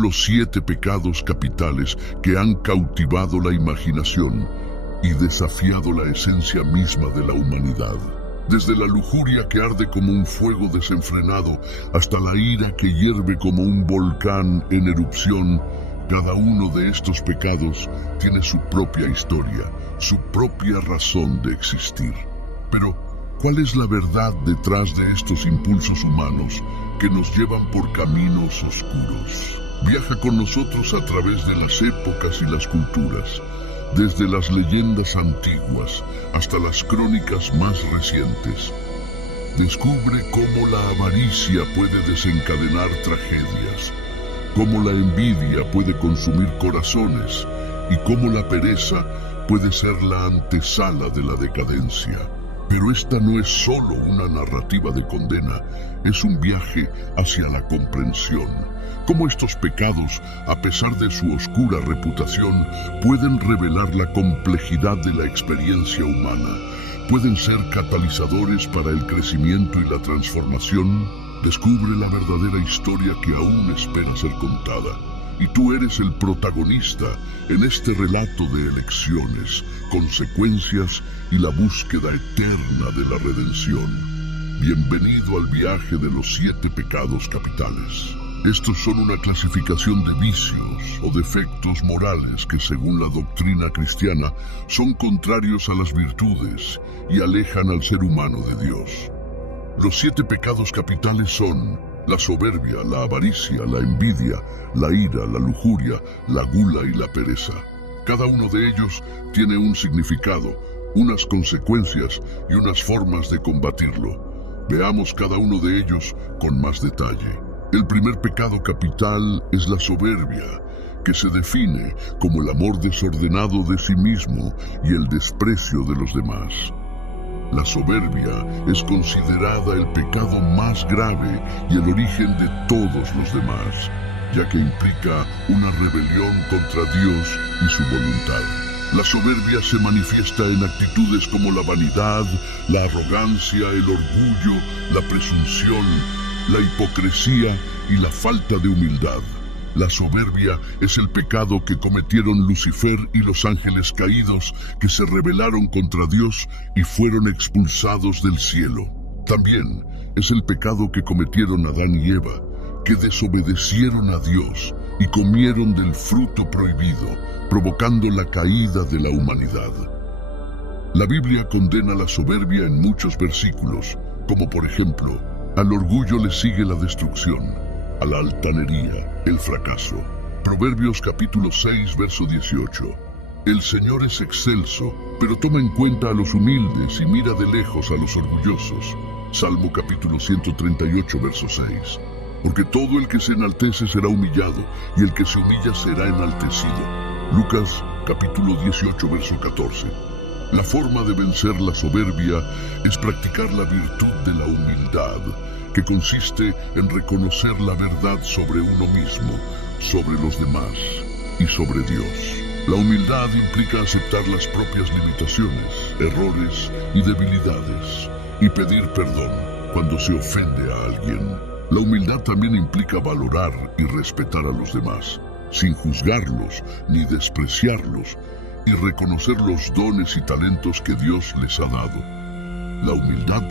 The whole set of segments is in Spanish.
Los 7 pecados capitales que han cautivado la imaginación y desafiado la esencia misma de la humanidad. Desde la lujuria que arde como un fuego desenfrenado hasta la ira que hierve como un volcán en erupción, cada uno de estos pecados tiene su propia historia, su propia razón de existir. Pero, ¿cuál es la verdad detrás de estos impulsos humanos que nos llevan por caminos oscuros? Viaja con nosotros a través de las épocas y las culturas, desde las leyendas antiguas hasta las crónicas más recientes. Descubre cómo la avaricia puede desencadenar tragedias, cómo la envidia puede consumir corazones y cómo la pereza puede ser la antesala de la decadencia. Pero esta no es solo una narrativa de condena, es un viaje hacia la comprensión. Cómo estos pecados, a pesar de su oscura reputación, pueden revelar la complejidad de la experiencia humana, pueden ser catalizadores para el crecimiento y la transformación. Descubre la verdadera historia que aún espera ser contada. Y tú eres el protagonista en este relato de elecciones, consecuencias y la búsqueda eterna de la redención. Bienvenido al viaje de los 7 pecados capitales. Estos son una clasificación de vicios o defectos morales que, según la doctrina cristiana, son contrarios a las virtudes y alejan al ser humano de Dios. Los 7 pecados capitales son la soberbia, la avaricia, la envidia, la ira, la lujuria, la gula y la pereza. Cada uno de ellos tiene un significado, unas consecuencias y unas formas de combatirlo. Veamos cada uno de ellos con más detalle. El primer pecado capital es la soberbia, que se define como el amor desordenado de sí mismo y el desprecio de los demás. La soberbia es considerada el pecado más grave y el origen de todos los demás, ya que implica una rebelión contra Dios y su voluntad. La soberbia se manifiesta en actitudes como la vanidad, la arrogancia, el orgullo, la presunción, la hipocresía y la falta de humildad. La soberbia es el pecado que cometieron Lucifer y los ángeles caídos, que se rebelaron contra Dios y fueron expulsados del cielo. También es el pecado que cometieron Adán y Eva, que desobedecieron a Dios y comieron del fruto prohibido, provocando la caída de la humanidad. La Biblia condena la soberbia en muchos versículos, como por ejemplo, al orgullo le sigue la destrucción, a la altanería, el fracaso. Proverbios capítulo 6, verso 18. El Señor es excelso, pero toma en cuenta a los humildes y mira de lejos a los orgullosos. Salmo capítulo 138, verso 6. Porque todo el que se enaltece será humillado, y el que se humilla será enaltecido. Lucas capítulo 18, verso 14. La forma de vencer la soberbia es practicar la virtud de la humildad, que consiste en reconocer la verdad sobre uno mismo, sobre los demás y sobre Dios. La humildad implica aceptar las propias limitaciones, errores y debilidades, y pedir perdón cuando se ofende a alguien. La humildad también implica valorar y respetar a los demás, sin juzgarlos ni despreciarlos, y reconocer los dones y talentos que Dios les ha dado. La humildad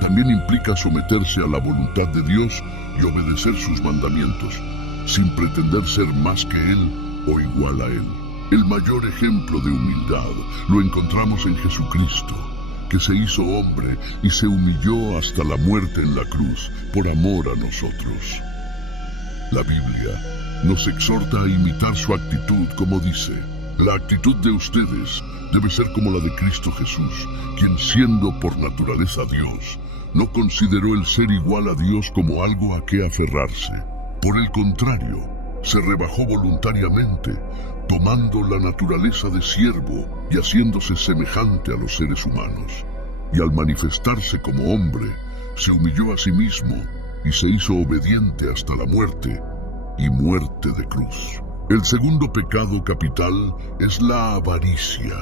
también implica someterse a la voluntad de Dios y obedecer sus mandamientos, sin pretender ser más que Él o igual a Él. El mayor ejemplo de humildad lo encontramos en Jesucristo, que se hizo hombre y se humilló hasta la muerte en la cruz por amor a nosotros. La Biblia nos exhorta a imitar su actitud, como dice: la actitud de ustedes debe ser como la de Cristo Jesús, quien, siendo por naturaleza Dios, no consideró el ser igual a Dios como algo a qué aferrarse. Por el contrario, se rebajó voluntariamente, tomando la naturaleza de siervo y haciéndose semejante a los seres humanos. Y al manifestarse como hombre, se humilló a sí mismo y se hizo obediente hasta la muerte, y muerte de cruz. El segundo pecado capital es la avaricia,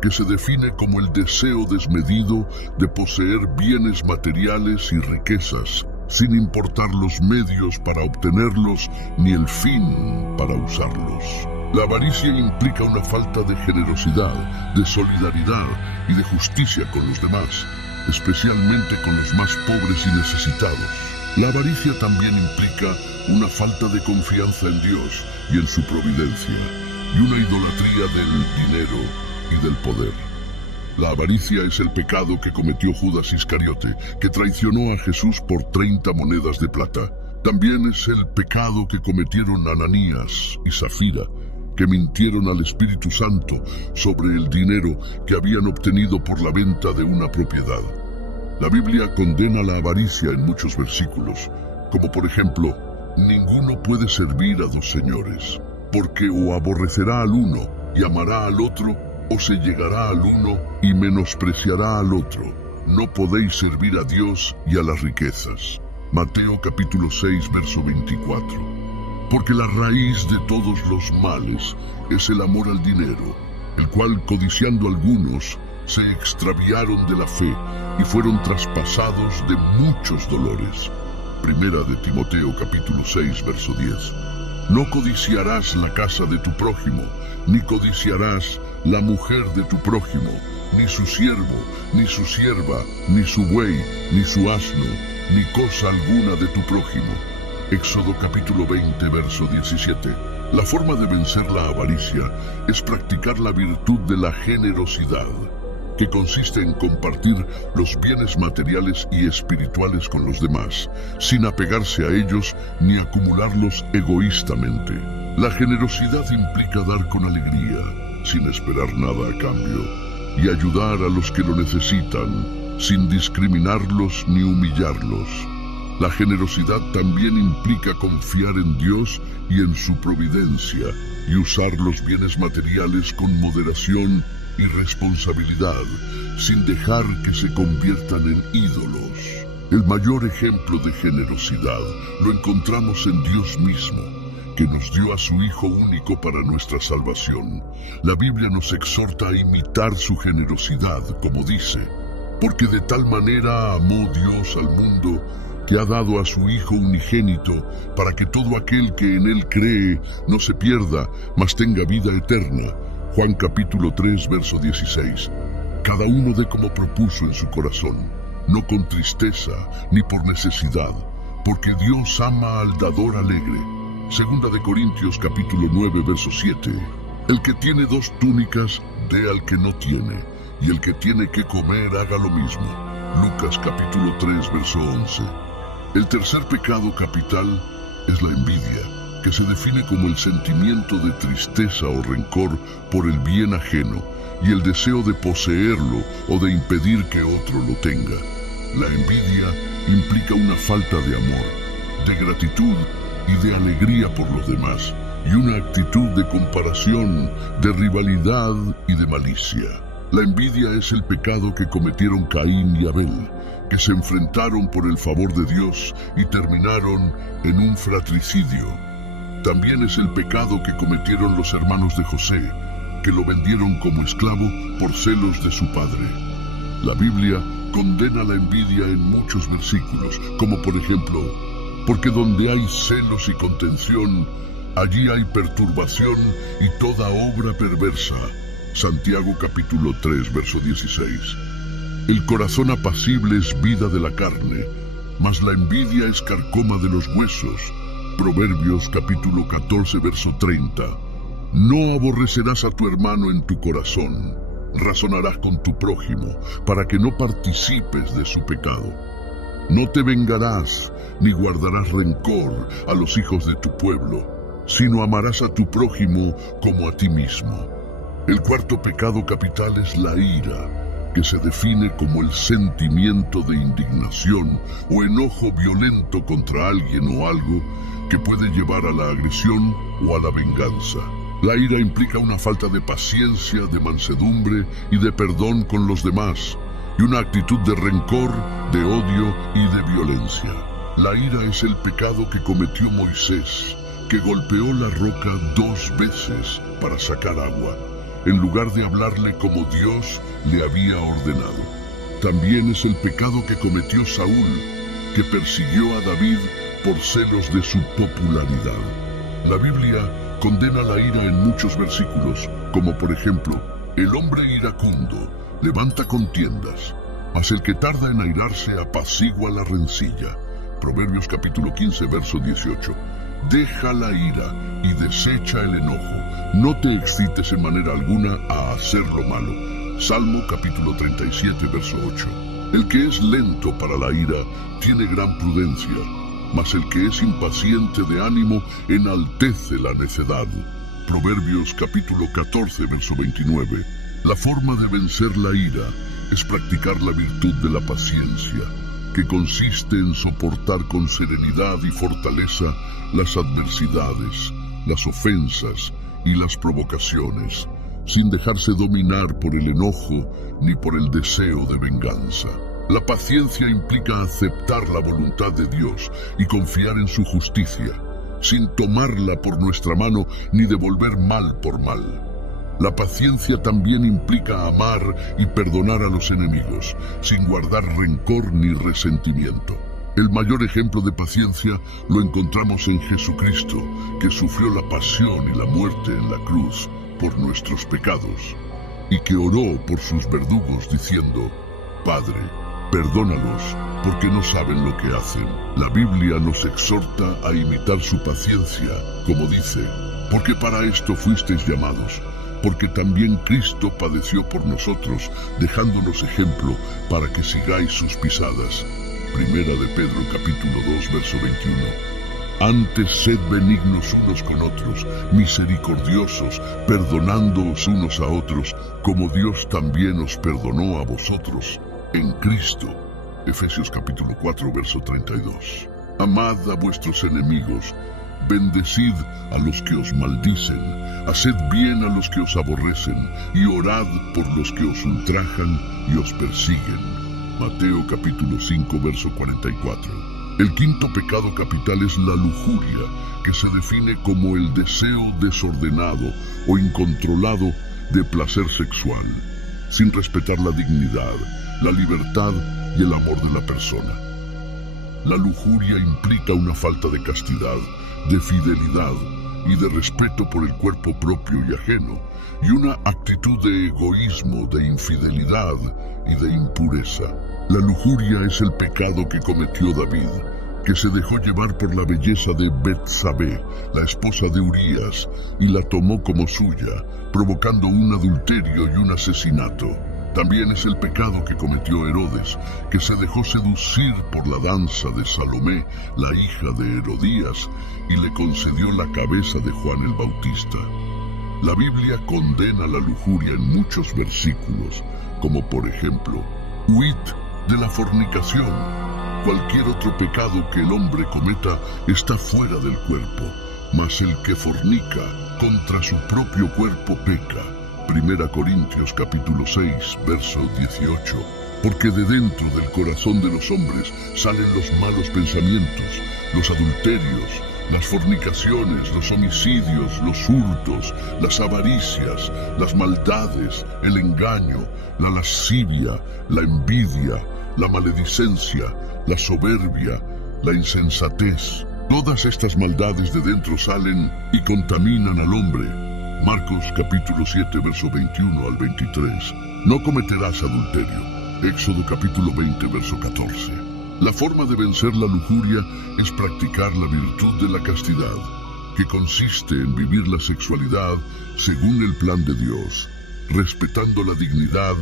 que se define como el deseo desmedido de poseer bienes materiales y riquezas sin importar los medios para obtenerlos ni el fin para usarlos. La avaricia implica una falta de generosidad, de solidaridad y de justicia con los demás, especialmente con los más pobres y necesitados. La avaricia también implica una falta de confianza en Dios y en su providencia, y una idolatría del dinero y del poder. La avaricia es el pecado que cometió Judas Iscariote, que traicionó a Jesús por 30 monedas de plata. También es el pecado que cometieron Ananías y Zafira, que mintieron al Espíritu Santo sobre el dinero que habían obtenido por la venta de una propiedad. La Biblia condena la avaricia en muchos versículos, como por ejemplo, ninguno puede servir a dos señores, porque o aborrecerá al uno y amará al otro, o se llegará al uno y menospreciará al otro. No podéis servir a Dios y a las riquezas. Mateo capítulo 6, verso 24. Porque la raíz de todos los males es el amor al dinero, el cual, codiciando algunos, se extraviaron de la fe y fueron traspasados de muchos dolores. Primera de Timoteo capítulo 6, verso 10. No codiciarás la casa de tu prójimo, ni codiciarás la mujer de tu prójimo, ni su siervo, ni su sierva, ni su buey, ni su asno, ni cosa alguna de tu prójimo. Éxodo capítulo 20, verso 17. La forma de vencer la avaricia es practicar la virtud de la generosidad, que consiste en compartir los bienes materiales y espirituales con los demás, sin apegarse a ellos ni acumularlos egoístamente. La generosidad implica dar con alegría, sin esperar nada a cambio, y ayudar a los que lo necesitan, sin discriminarlos ni humillarlos. La generosidad también implica confiar en Dios y en su providencia, y usar los bienes materiales con moderación y responsabilidad, sin dejar que se conviertan en ídolos. El mayor ejemplo de generosidad lo encontramos en Dios mismo, que nos dio a su Hijo único para nuestra salvación. La Biblia nos exhorta a imitar su generosidad, como dice, porque de tal manera amó Dios al mundo, que ha dado a su Hijo unigénito, para que todo aquel que en él cree no se pierda, mas tenga vida eterna. Juan capítulo 3, verso 16. Cada uno dé como propuso en su corazón, no con tristeza ni por necesidad, porque Dios ama al dador alegre. Segunda de Corintios capítulo 9, verso 7. El que tiene 2 túnicas, dé al que no tiene, y el que tiene que comer, haga lo mismo. Lucas capítulo 3, verso 11. El tercer pecado capital es la envidia, que se define como el sentimiento de tristeza o rencor por el bien ajeno y el deseo de poseerlo o de impedir que otro lo tenga. La envidia implica una falta de amor, de gratitud y de alegría por los demás, y una actitud de comparación, de rivalidad y de malicia. La envidia es el pecado que cometieron Caín y Abel, que se enfrentaron por el favor de Dios y terminaron en un fratricidio. También es el pecado que cometieron los hermanos de José, que lo vendieron como esclavo por celos de su padre. La Biblia condena la envidia en muchos versículos, como por ejemplo, porque donde hay celos y contención, allí hay perturbación y toda obra perversa. Santiago capítulo 3, verso 16. El corazón apacible es vida de la carne, mas la envidia es carcoma de los huesos. Proverbios capítulo 14, verso 30. No aborrecerás a tu hermano en tu corazón, razonarás con tu prójimo, para que no participes de su pecado. No te vengarás, ni guardarás rencor a los hijos de tu pueblo, sino amarás a tu prójimo como a ti mismo. El cuarto pecado capital es la ira, que se define como el sentimiento de indignación o enojo violento contra alguien o algo que puede llevar a la agresión o a la venganza. La ira implica una falta de paciencia, de mansedumbre y de perdón con los demás, y una actitud de rencor, de odio y de violencia. La ira es el pecado que cometió Moisés, que golpeó la roca 2 veces para sacar agua, en lugar de hablarle como Dios le había ordenado. También es el pecado que cometió Saúl, que persiguió a David por celos de su popularidad. La Biblia condena la ira en muchos versículos, como por ejemplo, el hombre iracundo levanta contiendas, mas el que tarda en airarse apacigua la rencilla. Proverbios capítulo 15, verso 18. Deja la ira y desecha el enojo. No te excites en manera alguna a hacer lo malo. Salmo capítulo 37, verso 8. El que es lento para la ira tiene gran prudencia, mas el que es impaciente de ánimo enaltece la necedad. Proverbios capítulo 14, verso 29. La forma de vencer la ira es practicar la virtud de la paciencia, que consiste en soportar con serenidad y fortaleza las adversidades, las ofensas y las provocaciones, sin dejarse dominar por el enojo ni por el deseo de venganza. La paciencia implica aceptar la voluntad de Dios y confiar en su justicia, sin tomarla por nuestra mano ni devolver mal por mal. La paciencia también implica amar y perdonar a los enemigos, sin guardar rencor ni resentimiento. El mayor ejemplo de paciencia lo encontramos en Jesucristo, que sufrió la pasión y la muerte en la cruz por nuestros pecados, y que oró por sus verdugos diciendo: Padre, perdónalos, porque no saben lo que hacen. La Biblia nos exhorta a imitar su paciencia, como dice: porque para esto fuisteis llamados, porque también Cristo padeció por nosotros, dejándonos ejemplo para que sigáis sus pisadas. Primera de Pedro capítulo 2, verso 21. Antes sed benignos unos con otros, misericordiosos, perdonándoos unos a otros, como Dios también os perdonó a vosotros en Cristo. Efesios capítulo 4, verso 32. Amad a vuestros enemigos, bendecid a los que os maldicen, haced bien a los que os aborrecen, y orad por los que os ultrajan y os persiguen. Mateo capítulo 5, verso 44. El quinto pecado capital es la lujuria, que se define como el deseo desordenado o incontrolado de placer sexual, sin respetar la dignidad, la libertad y el amor de la persona. La lujuria implica una falta de castidad, de fidelidad y de respeto por el cuerpo propio y ajeno, y una actitud de egoísmo, de infidelidad y de impureza. La lujuria es el pecado que cometió David, que se dejó llevar por la belleza de Betsabé, la esposa de Urías, y la tomó como suya, provocando un adulterio y un asesinato. También es el pecado que cometió Herodes, que se dejó seducir por la danza de Salomé, la hija de Herodías, y le concedió la cabeza de Juan el Bautista. La Biblia condena la lujuria en muchos versículos, como por ejemplo: huid de la fornicación. Cualquier otro pecado que el hombre cometa está fuera del cuerpo, mas el que fornica contra su propio cuerpo peca. Primera Corintios capítulo 6, verso 18. Porque de dentro del corazón de los hombres salen los malos pensamientos, los adulterios, las fornicaciones, los homicidios, los hurtos, las avaricias, las maldades, el engaño, la lascivia, la envidia, la maledicencia, la soberbia, la insensatez. Todas estas maldades de dentro salen y contaminan al hombre. Marcos capítulo 7, verso 21 al 23. No cometerás adulterio. Éxodo capítulo 20, verso 14. La forma de vencer la lujuria es practicar la virtud de la castidad, que consiste en vivir la sexualidad según el plan de Dios, respetando la dignidad,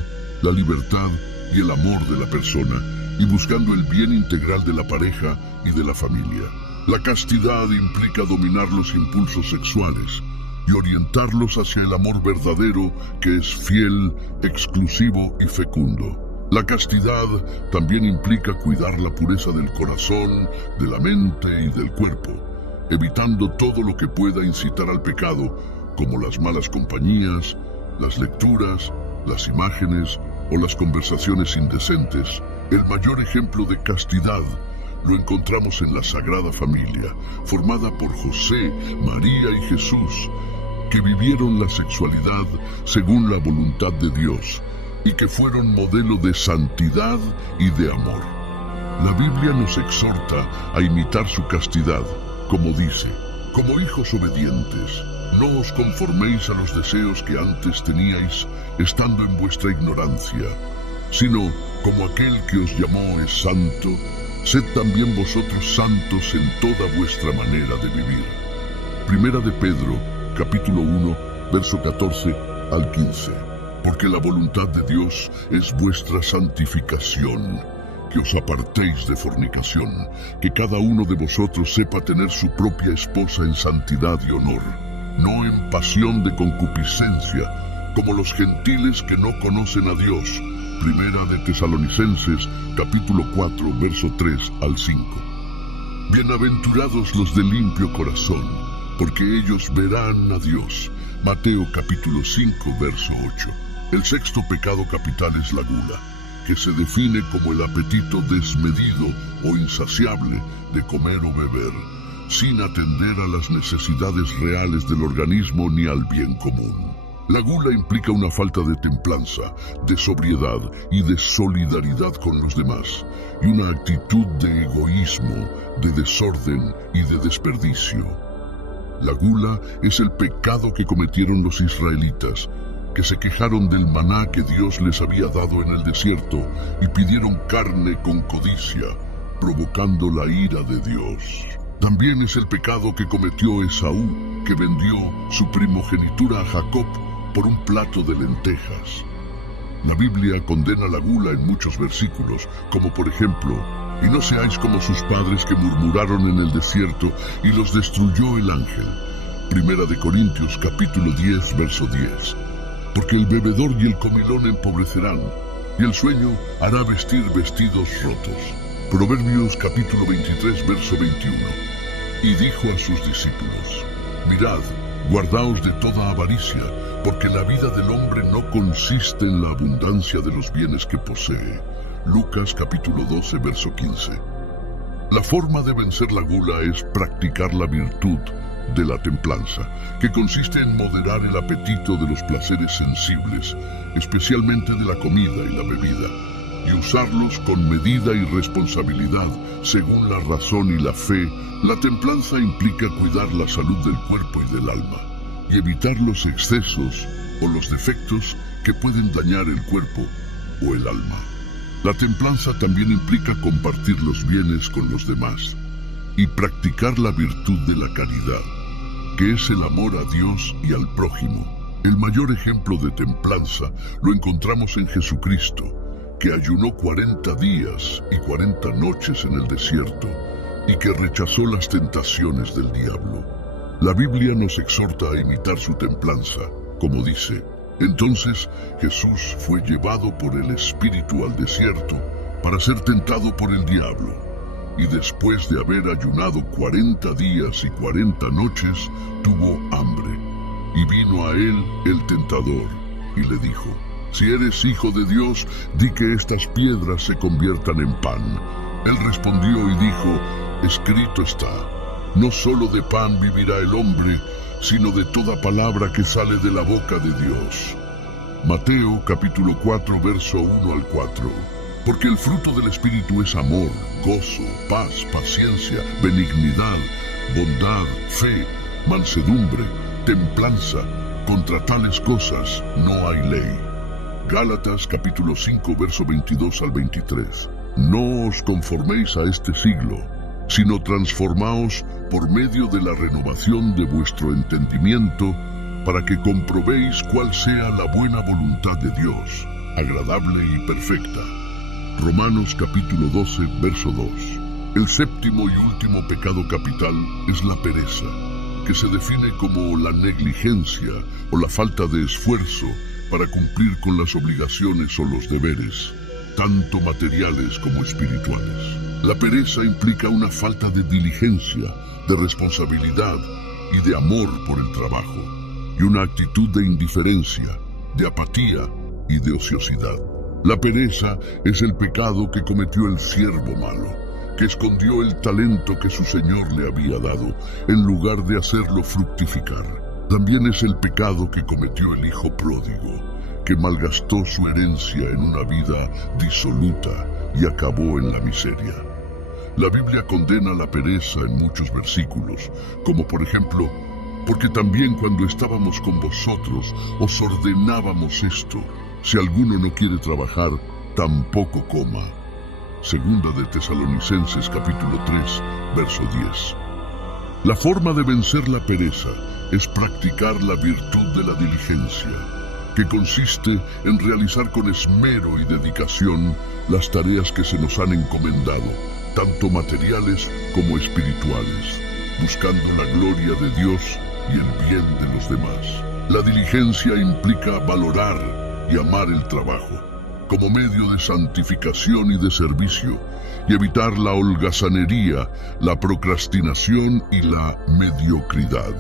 la libertad y el amor de la persona, y buscando el bien integral de la pareja y de la familia. La castidad implica dominar los impulsos sexuales y orientarlos hacia el amor verdadero, que es fiel, exclusivo y fecundo. La castidad también implica cuidar la pureza del corazón, de la mente y del cuerpo, evitando todo lo que pueda incitar al pecado, como las malas compañías, las lecturas, las imágenes o las conversaciones indecentes. El mayor ejemplo de castidad lo encontramos en la Sagrada Familia, formada por José, María y Jesús, que vivieron la sexualidad según la voluntad de Dios y que fueron modelo de santidad y de amor. La Biblia nos exhorta a imitar su castidad, como dice: como hijos obedientes, no os conforméis a los deseos que antes teníais estando en vuestra ignorancia, sino como aquel que os llamó es santo, sed también vosotros santos en toda vuestra manera de vivir. Primera de Pedro, capítulo 1, verso 14 al 15. Porque la voluntad de Dios es vuestra santificación, que os apartéis de fornicación, que cada uno de vosotros sepa tener su propia esposa en santidad y honor, no en pasión de concupiscencia, como los gentiles que no conocen a Dios. Primera de Tesalonicenses, capítulo 4, verso 3 al 5. Bienaventurados los de limpio corazón, porque ellos verán a Dios. Mateo capítulo 5, verso 8. El sexto pecado capital es la gula, que se define como el apetito desmedido o insaciable de comer o beber, sin atender a las necesidades reales del organismo ni al bien común. La gula implica una falta de templanza, de sobriedad y de solidaridad con los demás, y una actitud de egoísmo, de desorden y de desperdicio. La gula es el pecado que cometieron los israelitas, que se quejaron del maná que Dios les había dado en el desierto y pidieron carne con codicia, provocando la ira de Dios. También es el pecado que cometió Esaú, que vendió su primogenitura a Jacob por un plato de lentejas. La Biblia condena la gula en muchos versículos, como por ejemplo: y no seáis como sus padres que murmuraron en el desierto y los destruyó el ángel. Primera de Corintios capítulo 10, verso 10. Porque el bebedor y el comilón empobrecerán, y el sueño hará vestir vestidos rotos. Proverbios capítulo 23, verso 21. Y dijo a sus discípulos: mirad, guardaos de toda avaricia, porque la vida del hombre no consiste en la abundancia de los bienes que posee. Lucas capítulo 12, verso 15. La forma de vencer la gula es practicar la virtud de la templanza, que consiste en moderar el apetito de los placeres sensibles, especialmente de la comida y la bebida, y usarlos con medida y responsabilidad, según la razón y la fe. La templanza implica cuidar la salud del cuerpo y del alma, y evitar los excesos o los defectos que pueden dañar el cuerpo o el alma. La templanza también implica compartir los bienes con los demás y practicar la virtud de la caridad, que es el amor a Dios y al prójimo. El mayor ejemplo de templanza lo encontramos en Jesucristo, que ayunó 40 días y 40 noches en el desierto y que rechazó las tentaciones del diablo. La Biblia nos exhorta a imitar su templanza, como dice: entonces Jesús fue llevado por el Espíritu al desierto para ser tentado por el diablo, y después de haber ayunado 40 días y 40 noches, tuvo hambre. Y vino a él el tentador, y le dijo: si eres hijo de Dios, di que estas piedras se conviertan en pan. Él respondió y dijo: escrito está, no solo de pan vivirá el hombre, sino de toda palabra que sale de la boca de Dios. Mateo capítulo 4, verso 1 al 4. Porque el fruto del Espíritu es amor, gozo, paz, paciencia, benignidad, bondad, fe, mansedumbre, templanza. Contra tales cosas no hay ley. Gálatas capítulo 5, verso 22 al 23. No os conforméis a este siglo, sino transformaos por medio de la renovación de vuestro entendimiento, para que comprobéis cuál sea la buena voluntad de Dios, agradable y perfecta. Romanos capítulo 12, verso 2. El séptimo y último pecado capital es la pereza, que se define como la negligencia o la falta de esfuerzo para cumplir con las obligaciones o los deberes, tanto materiales como espirituales. La pereza implica una falta de diligencia, de responsabilidad y de amor por el trabajo, y una actitud de indiferencia, de apatía y de ociosidad. La pereza es el pecado que cometió el siervo malo, que escondió el talento que su señor le había dado, en lugar de hacerlo fructificar. También es el pecado que cometió el hijo pródigo, que malgastó su herencia en una vida disoluta y acabó en la miseria. La Biblia condena la pereza en muchos versículos, como por ejemplo, porque también cuando estábamos con vosotros os ordenábamos esto, si alguno no quiere trabajar, tampoco coma. Segunda de Tesalonicenses capítulo 3, verso 10. La forma de vencer la pereza es practicar la virtud de la diligencia, que consiste en realizar con esmero y dedicación las tareas que se nos han encomendado, tanto materiales como espirituales, buscando la gloria de Dios y el bien de los demás. La diligencia implica valorar y amar el trabajo como medio de santificación y de servicio, y evitar la holgazanería, la procrastinación y la mediocridad.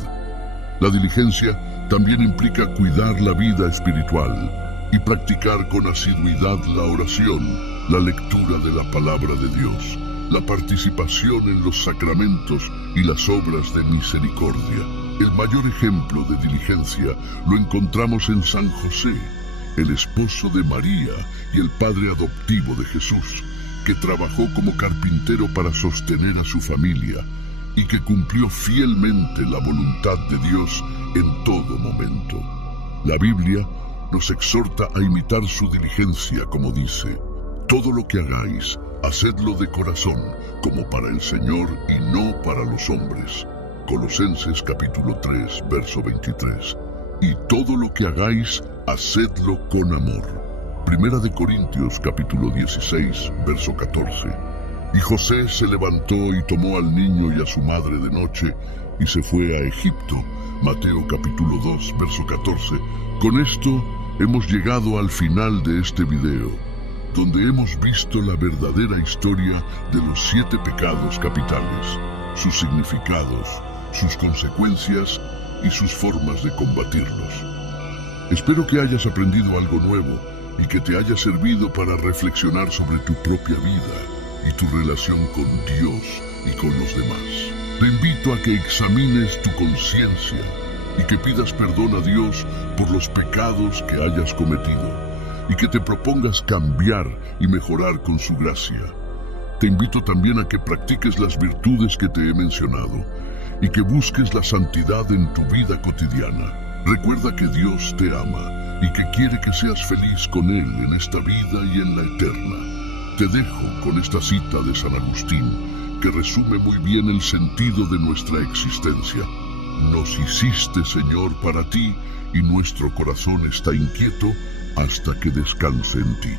La diligencia también implica cuidar la vida espiritual y practicar con asiduidad la oración, la lectura de la palabra de Dios, la participación en los sacramentos y las obras de misericordia. El mayor ejemplo de diligencia lo encontramos en San José, el esposo de María y el padre adoptivo de Jesús, que trabajó como carpintero para sostener a su familia y que cumplió fielmente la voluntad de Dios en todo momento. La Biblia nos exhorta a imitar su diligencia, como dice: todo lo que hagáis, hacedlo de corazón, como para el Señor y no para los hombres. Colosenses capítulo 3, verso 23. Y todo lo que hagáis, hacedlo con amor. Primera de Corintios capítulo 16, verso 14. Y José se levantó y tomó al niño y a su madre de noche y se fue a Egipto. Mateo capítulo 2, verso 14. Con esto hemos llegado al final de este video, donde hemos visto la verdadera historia de los 7 pecados capitales, sus significados, sus consecuencias y sus formas de combatirlos. Espero que hayas aprendido algo nuevo y que te haya servido para reflexionar sobre tu propia vida y tu relación con Dios y con los demás. Te invito a que examines tu conciencia y que pidas perdón a Dios por los pecados que hayas cometido y que te propongas cambiar y mejorar con su gracia. Te invito también a que practiques las virtudes que te he mencionado y que busques la santidad en tu vida cotidiana. Recuerda que Dios te ama y que quiere que seas feliz con Él en esta vida y en la eterna. Te dejo con esta cita de San Agustín, que resume muy bien el sentido de nuestra existencia. Nos hiciste, Señor, para ti, y nuestro corazón está inquieto hasta que descanse en ti.